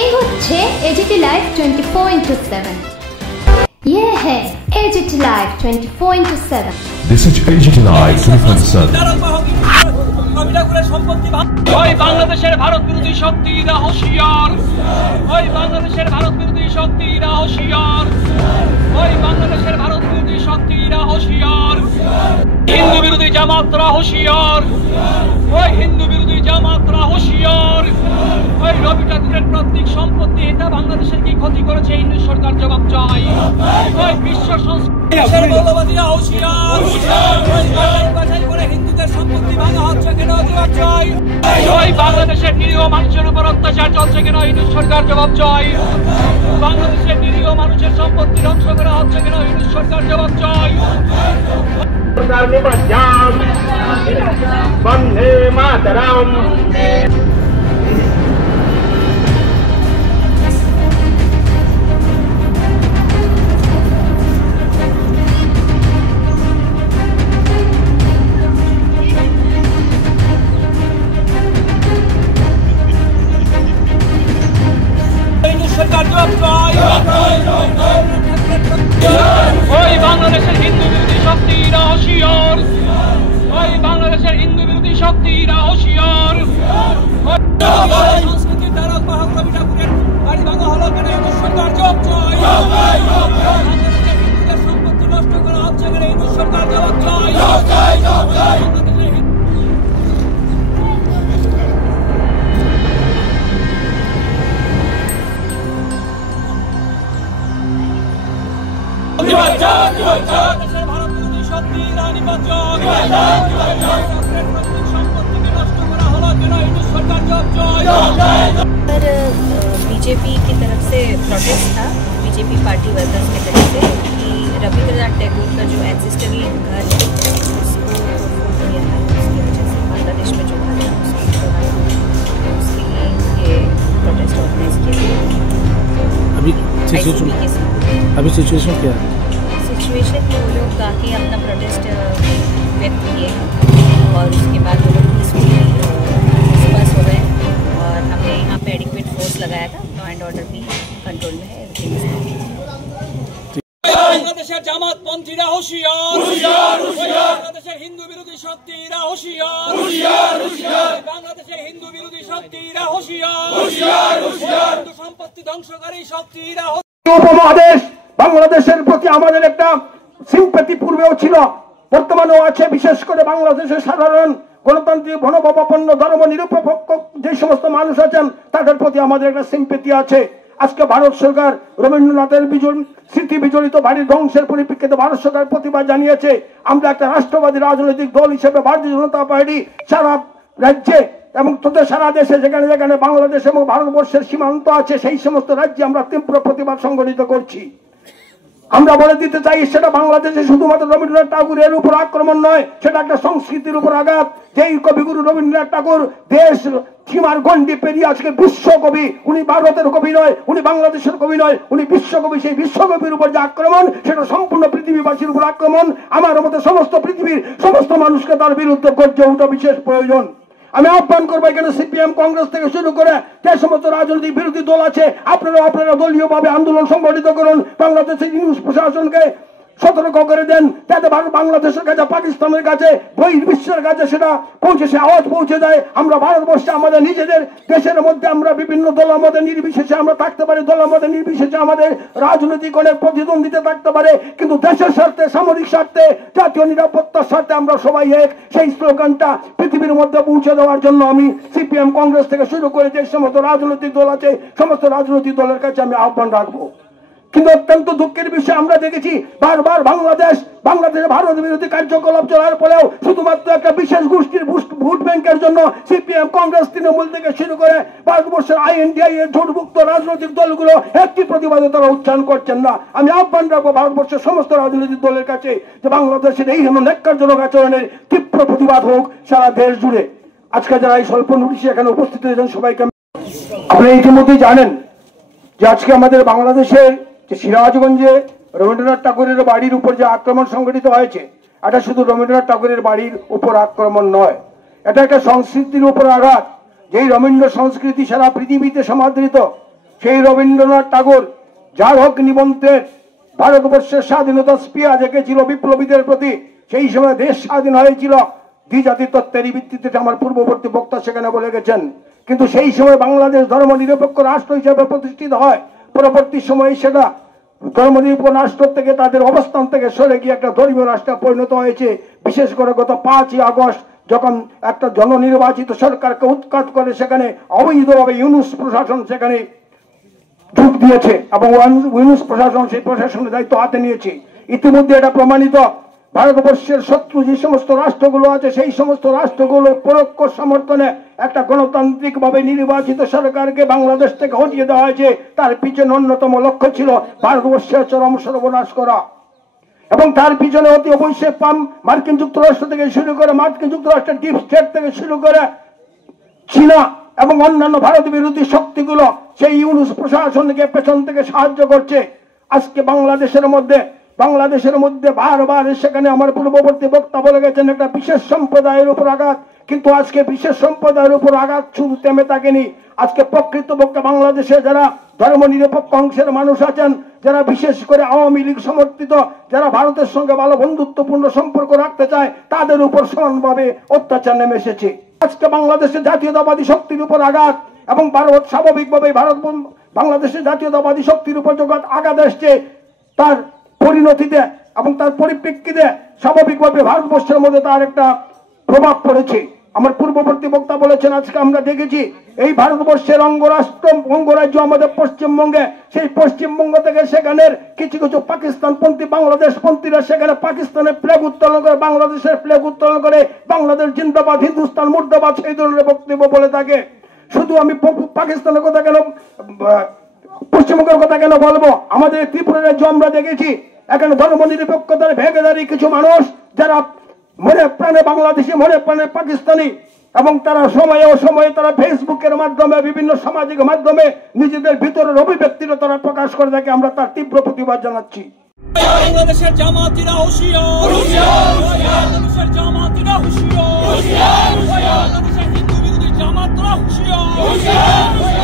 এই হচ্ছে AGT live 24/7। ये है as it is live 24/7। This is AGT Live 24/7। ওই বাংলাদেশের ভারত বিরোধী শক্তিরা হুঁশিয়ার, ওই বাংলাদেশের ভারত বিরোধী শক্তিরা হুঁশিয়ার, ওই বাংলাদেশের ভারত বিরোধী শক্তিরা হুঁশিয়ার, হিন্দু বিরোধী জামাতরা হুঁশিয়ার, ওই হিন্দু বিরোধী জামাতরা হুঁশিয়ার, ওই রবি ঠাকুরের প্রত্যেক সম্পত্তি এটা বাংলাদেশের কি ক্ষতি করেছে হিন্দু সরকার জবাব চাই। ওই বিশ্ব সংস্কৃতির মৌলবাদীরা হুঁশিয়ার, বাছাই করে হিন্দুদের সম্পত্তি ভাঙা হচ্ছে কেন জবাব চাই। ওই বাংলাদেশের নিরীহ মানুষের উপর অত্যাচার চলছে কেন হিন্দু সরকার জবাব চাই। বাংলাদেশের নিরীহ মানুষের সম্পত্তি ধ্বংস করা হচ্ছে কেন হিন্দু সরকার জবাব চাই। বন্দে মাতরম। ওই বাংলাদেশের হিন্দু বিরোধী শক্তিরা হুঁশিয়ার, ওই বাংলাদেশের হিন্দু বিরোধী শক্তিরা হুঁশিয়ার। সংস্কৃতির দ্বারা রবি ঠাকুরের বাড়ি ভাঙা হলো কেন সরকার জবাব চাই। হিন্দুদের সম্পত্তি নষ্ট করা হচ্ছে কেন হিন্দু সরকার জবাব চাই। ভারত বিরোধী শক্তিরা নির্বাচন, সম্পত্তিকে নষ্ট করা হলো কেন হিন্দু সরকার জবাব চাই। बीजेपी की तरफ से प्रोटेस्ट था, बीजेपी पार्टी वर्कर्स की तरफ से, कि रविंद्रनाथ टैगोर का जो एग्जिस्टिंग घर है उसको तोड़फोड़ किया है, उसकी वजह से बांग्लादेश में जो घर है उसके लिए ये प्रोटेस्ट ऑर्गेनाइज किया गया। अभी सिचुएशन क्या है? सिचुएशन में वो लोग आके अपना प्रोटेस्ट व्यक्त किए और उसके बाद वो लोग पीसफुली डिस्पर्स हो गए और हमने यहाँ पे एडिक्वेट फोर्स लगाया था। लॉ एंड ऑर्डर भी कंट्रोल में है। বাংলাদেশের জামাতপন্থীরা হুঁশিয়ার, বাংলাদেশের হিন্দু বিরোধী শক্তিরা হুঁশিয়ার, বাংলাদেশের হিন্দু বিরোধী শক্তিরা হুঁশিয়ার, হিন্দু সম্পত্তি ধ্বংসকারী শক্তিরা। উপমহাদেশ বাংলাদেশের প্রতি আমাদের একটা সিম্প্যাথি পূর্বেও ছিল, বর্তমানেও আছে। বিশেষ করে বাংলাদেশের সাধারণ গণতান্ত্রিক মনোভাবাপন্ন ধর্ম নিরপেক্ষ যে সমস্ত মানুষ আছেন তাদের প্রতি আমাদের একটা সিম্প্যাথি আছে। আজকে ভারত সরকার রবীন্দ্রনাথের স্মৃতি বিজড়িত বাড়ির ধ্বংসের পরিপ্রেক্ষিতে ভারত সরকার প্রতিবাদ জানিয়েছে। আমরা একটা রাষ্ট্রবাদী রাজনৈতিক দল হিসেবে ভারতীয় জনতা পার্টি সারা রাজ্যে এবং তোদের সারা দেশে যেখানে যেখানে বাংলাদেশ এবং ভারতবর্ষের সীমান্ত আছে সেই সমস্ত রাজ্যে আমরা তীব্র প্রতিবাদ সংগঠিত করছি। আমরা বলে দিতে চাই সেটা বাংলাদেশে শুধুমাত্র রবীন্দ্রনাথ ঠাকুরের উপর আক্রমণ নয়, সেটা একটা সংস্কৃতির উপর আঘাত। যেই কবিগুরু রবীন্দ্রনাথ ঠাকুর দেশ সীমার গণ্ডি পেরিয়ে আজকে বিশ্বকবি, উনি ভারতের কবি নয়, উনি বাংলাদেশের কবি নয়, উনি বিশ্বকবি। সেই বিশ্বকবির উপর যে আক্রমণ সেটা সম্পূর্ণ পৃথিবীবাসীর উপর আক্রমণ। আমার মতে সমস্ত পৃথিবীর সমস্ত মানুষকে তার বিরুদ্ধে গর্জে ওঠা বিশেষ প্রয়োজন। আমি আহ্বান করবো এখানে সিপিএম কংগ্রেস থেকে শুরু করে যে সমস্ত রাজনৈতিক বিরোধী দল আছে আপনারা দলীয়ভাবে আন্দোলন সংগঠিত করুন। বাংলাদেশের নিউজ প্রশাসনকে সতর্ক করে দেন যাতে বাংলাদেশের কাছে, পাকিস্তানের কাছে, বহির্বিশ্বের কাছে সেটা পৌঁছে, সে আওয়াজ পৌঁছে যায়। আমরা ভারতবর্ষে আমাদের নিজেদের দেশের মধ্যে আমরা বিভিন্ন দলমতের নির্বিশেষে আমরা থাকতে পারি, দলমতের নির্বিশেষে আমাদের রাজনৈতিক অনেক প্রতিদ্বন্দ্বিতা থাকতে পারে, কিন্তু দেশের স্বার্থে, সামরিক স্বার্থে, জাতীয় নিরাপত্তার স্বার্থে আমরা সবাই এক। সেই স্লোগানটা পৃথিবীর মধ্যে পৌঁছে দেওয়ার জন্য আমি সিপিএম কংগ্রেস থেকে শুরু করে যে সমস্ত রাজনৈতিক দল আছে সমস্ত রাজনৈতিক দলের কাছে আমি আহ্বান রাখবো। কিন্তু অত্যন্ত দুঃখের বিষয় আমরা দেখেছি বারবার বাংলাদেশে ভারত বিরোধী কার্যকলাপ চলার পরেও শুধুমাত্র একটা বিশেষ গোষ্ঠীর ভোট ব্যাংকের জন্য সিপিএম কংগ্রেস তৃণমূল থেকে শুরু করে ভারতবর্ষের আইএনডিআই এর জোটভুক্ত রাজনৈতিক দলগুলো একটি প্রতিবাদে তারা উচ্চারণ করছেন না। আমি আহ্বান রাখবো ভারতবর্ষের সমস্ত রাজনৈতিক দলের কাছে যে বাংলাদেশের এই ন্যাক্কারজনক আচরণের তীব্র প্রতিবাদ হোক সারা দেশ জুড়ে। আজকে যারা এই স্বল্প নোটিশে এখানে উপস্থিত হয়েছেন সবাইকে আপনারা ইতিমধ্যেই জানেন যে আজকে আমাদের বাংলাদেশের সিরাজগঞ্জে রবীন্দ্রনাথ ঠাকুরের বাড়ির উপর যে আক্রমণ সংঘটিত হয়েছে এটা শুধু রবীন্দ্রনাথ ঠাকুরের বাড়ির উপর আক্রমণ নয়, এটা একটা সংস্কৃতির উপর আঘাত। যেই রবীন্দ্র সংস্কৃতি সারা পৃথিবীতে সমাদৃত, সেই রবীন্দ্রনাথ ঠাকুর যার হোক নিবন্ধের ভারতবর্ষের স্বাধীনতা স্পৃহা জেগেছিল বিপ্লবীদের প্রতি, সেই সময় দেশ স্বাধীন হয়েছিল দ্বিজাতি তত্ত্বের ভিত্তিতে, আমার পূর্ববর্তী বক্তা সেখানে বলে গেছেন। কিন্তু সেই সময় বাংলাদেশ ধর্ম নিরপেক্ষ রাষ্ট্র হিসেবে প্রতিষ্ঠিত হয়। পরবর্তী সময়ে সেটা ধর্মনিরপেক্ষ রাষ্ট্র থেকে তাদের অবস্থান থেকে সরে গিয়ে একটা ধর্মীয় রাষ্ট্রে পরিণত হয়েছে। বিশেষ করে গত 5ই আগস্ট যখন একটা জননির্বাচিত সরকারকে উৎখাত করে সেখানে অবৈধভাবে ইউনুস প্রশাসন সেখানে যোগ দিয়েছে এবং ইউনুস প্রশাসন সেই প্রশাসনের দায়িত্ব হাতে নিয়েছে। ইতিমধ্যে এটা প্রমাণিত, ভারতবর্ষের শত্রু যে সমস্ত রাষ্ট্রগুলো আছে সেই সমস্ত রাষ্ট্রগুলোর পরোক্ষ সমর্থনে একটা গণতান্ত্রিক ভাবে নির্বাচিত সরকারকে বাংলাদেশ থেকে হটিয়ে দেওয়া হয়েছে। তার পিছনে অন্যতম লক্ষ্য ছিল ভারতবর্ষের চরম সর্বনাশ করা, এবং তার পিছনে অতি অবশ্যই মার্কিন যুক্তরাষ্ট্র থেকে শুরু করে, মার্কিন যুক্তরাষ্ট্রের ডিপ স্টেট থেকে শুরু করে চীনা এবং অন্যান্য ভারত বিরোধী শক্তিগুলো সেই ইউনুস প্রশাসনকে পেছন থেকে সাহায্য করছে। আজকে বাংলাদেশের মধ্যে বারবার সেখানে আমার পূর্ববর্তী বক্তা বলে গেছেন একটা বিশেষ সম্প্রদায়ের উপর আঘাত, কিন্তু আজকে বিশেষ সম্প্রদায়ের উপর আঘাত শুধু থেমে থাকেনি। আজকে প্রকৃতপক্ষে বাংলাদেশে যারা ধর্মনিরপেক্ষ অংশের মানুষ আছেন, যারা বিশেষ করে আওয়ামী লীগ সমর্থিত, যারা ভারতের সঙ্গে ভালো বন্ধুত্বপূর্ণ সম্পর্ক রাখতে চায়, তাদের উপর সমানভাবে অত্যাচার নেমে এসেছে। আজকে বাংলাদেশের জাতীয়তাবাদী শক্তির উপর আঘাত, এবং ভারত স্বাভাবিকভাবে বাংলাদেশের জাতীয়তাবাদী শক্তির উপর যখন আঘাত এসছে, তার পরিণতিতে এবং তার পরিপ্রেক্ষিতে স্বাভাবিকভাবে ভারতবর্ষের মধ্যে তার একটা প্রভাব পড়েছে। আমার পূর্ববর্তী বক্তা বলেছেন, আজকে আমরা দেখেছি এই ভারতবর্ষের অঙ্গরাজ্য আমাদের পশ্চিমবঙ্গে, সেই পশ্চিমবঙ্গ থেকে সেখানের কিছু কিছু পাকিস্তানপন্থী বাংলাদেশ পন্থীরা সেখানে পাকিস্তানের ফ্ল্যাগ উত্তোলন করে, বাংলাদেশের ফ্ল্যাগ উত্তোলন করে, বাংলাদেশ জিন্দাবাদ, হিন্দুস্তান মুর্দাবাদ সেই ধরনের বক্তব্য বলে থাকে। শুধু আমি পাকিস্তানের কথা কেন, পশ্চিমবঙ্গের কথা কেন বলবো, আমাদের ত্রিপুরার রাজ্য আমরা দেখেছি এখানে ধর্মনিরপেক্ষতার ভেগেদারি কিছু মানুষ যারা মনে প্রাণে বাংলাদেশি, মনে প্রাণে পাকিস্তানি, এবং তারা সময়ে অসময়ে তারা ফেসবুকের মাধ্যমে বিভিন্ন সামাজিক মাধ্যমে নিজেদের ভিতরের অভিব্যক্তিটা তারা প্রকাশ করে থাকে। আমরা তার তীব্র প্রতিবাদ জানাচ্ছি। বাংলাদেশের জামাতিরা হুঁশিয়ার, বাংলাদেশের জামাতিরা হুঁশিয়ার, বাংলাদেশের হিন্দু বিরোধী জামাতরা হুঁশিয়ার,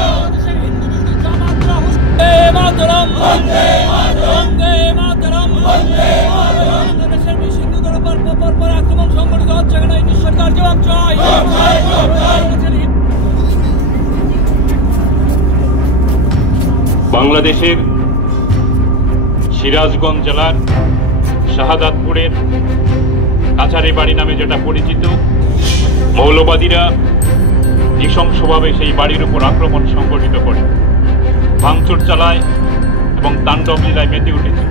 বাংলাদেশের হিন্দু বিরোধী জামাতরা হুঁশিয়ার। মাতরম বন্দে মাতরম, বন্দে মাতরম, বন্দে মাতরম। বাংলাদেশের হিন্দুদের উপর পর আক্রমণ সংঘটিত হচ্ছে, এখানে এই সরকার জবাব চাই। বাংলাদেশের সিরাজগঞ্জ জেলার শাহাদাতপুরের কাছারি বাড়ি নামে যেটা পরিচিত, মৌলবাদীরা নৃশংসভাবে সেই বাড়ির উপর আক্রমণ সংঘটিত করে, ভাঙচুর চালায় এবং তাণ্ডব লীলায় মেতে উঠেছে।